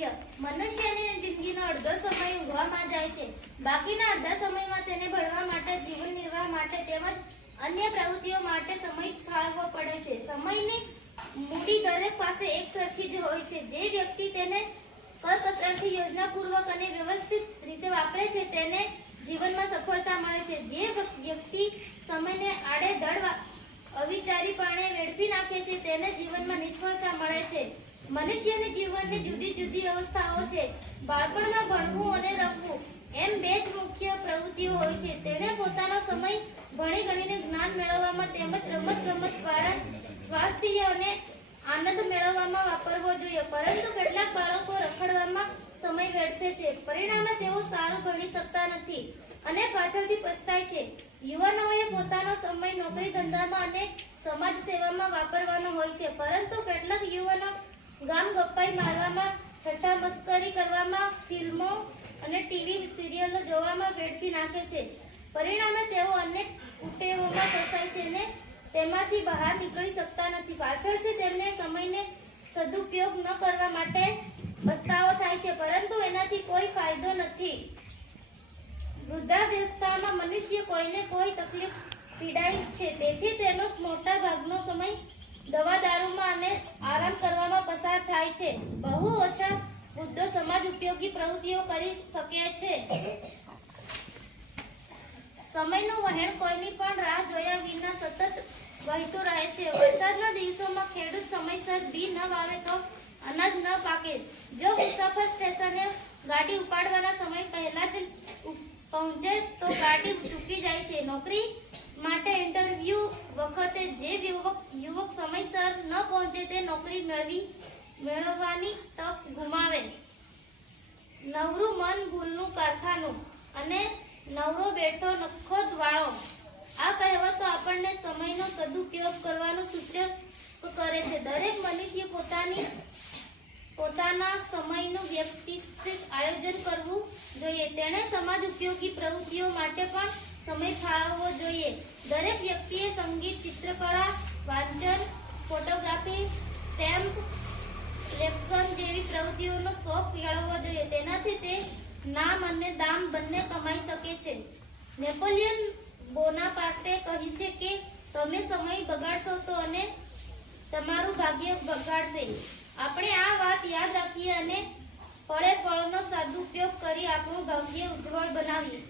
મુખ્ય મનુષ્યની જિંદગીનો અડધો સમય ઊંઘવામાં જાય છે. બાકીના અડધા સમયમાં તેને ભણવા માટે, જીવન નિર્વાહ માટે તેમજ અન્ય પ્રવૃત્તિઓ માટે સમય ફાળવવો પડે છે. સમયની મૂડી દરેક પાસે એક સરખી જ હોય છે. જે વ્યક્તિ તેને કરકસરથી, યોજનાપૂર્વક અને વ્યવસ્થિત રીતે વાપરે છે તેને જીવનમાં સફળતા મળે છે. જે વ્યક્તિ સમયને આડેધડ અવિચારીપણે વેડફી નાખે છે તેને જીવનમાં નિષ્ફળતા મળે છે. મનુષ્યના જીવનની જુદી જુદી અવસ્થાઓ છે. બાળપણમાં ભણવું અને રમવું એમ બે જ મુખ્ય પ્રવૃત્તિઓ હોય છે. તેણે પોતાનો સમય ભણી ગણીને જ્ઞાન મેળવવામાં તેમજ રમત-ગમત દ્વારા સ્વાસ્થ્ય અને આનંદ મેળવવામાં વાપરવો જોઈએ. પરંતુ કેટલાક બાળકો રખડવામાં સમય વેડફે છે. પરિણામે તેઓ સારું ભણી શકતા નથી અને પાછળથી પછતાય છે. યુવાનોએ પોતાનો સમય નોકરી ધંધામાં અને સમાજ સેવામાં વાપરવાનો હોય છે. પરંતુ કેટલાક યુવાનો ગામ ગપ્પાઈ મારવામાં, ઠઠ્ઠા મસ્કરી કરવામાં, ફિલ્મો અને ટીવી સિરિયલો જોવામાં વેડફી નાખે છે. પરિણામે તેઓ અનેક કુટેવોમાં ફસાય છે અને તેમાંથી બહાર નીકળી શકતા નથી. પાછળથી તેમને સમયને સદુપયોગ ન કરવા માટે પસ્તાવો થાય છે, પરંતુ એનાથી કોઈ ફાયદો નથી. વૃદ્ધાવસ્થામાં મનુષ્ય કોઈને કોઈ તકલીફ પીડાય છે, તેથી તેનો મોટા ભાગનો સમય દવા દારૂમાં અને આરામ કરવામાં પસાર થાય છે. બહુ ઓછા વૃદ્ધો સમાજ ઉપયોગી પ્રવૃત્તિઓ કરી શકે છે. સમયનું વહેણ કોઈની પણ રાહ જોયા વિના સતત વહેતું રહે છે. વરસાદના દિવસોમાં ખેડૂત સમયસર બી ન વાવે તો અનાજ ન પાકે. જો મુસાફર સ્ટેશને ગાડી ઉપાડવાના સમય પહેલા જ પહોંચે તો ગાડી ચૂકી જાય છે. નોકરી માટે ઇન્ટરવ્યુ વખતે જે યુવક સમયસર ન પહોંચે તે નોકરી મેળવવાની તક ગુમાવે. નવરું મન ભૂલનું કારખાનું અને નવરો બેઠો નખો વાળો. આ કહેવતો આપણને સમયનો સદુપયોગ કરવાનું સૂચક કરે છે. દરેક મનુષ્ય પોતાના સમયનું વ્યવસ્થિત આયોજન કરવું જોઈએ. તેણે સમાજ ઉપયોગી પ્રવૃત્તિઓ માટે પણ સમય ફાળવવો જોઈએ. દરેક વ્યક્તિએ સંગીત, ચિત્રકળા, વાંચન, ફોટોગ્રાફી, સ્ટેમ્પ કલેક્શન જેવી પ્રવૃત્તિઓનો શોખ કેળવવો જોઈએ. તેનાથી તે નામ અને દામ બંને કમાઈ શકે છે. નેપોલિયન બોનાપાર્ટે કહ્યું છે કે તમે સમય બગાડશો તો અને તમારું ભાગ્ય બગાડશે. આપણે આ વાત યાદ રાખીએ અને પળે પળનો સદુપયોગ કરી આપણું ભાગ્ય ઉજ્જવળ બનાવીએ.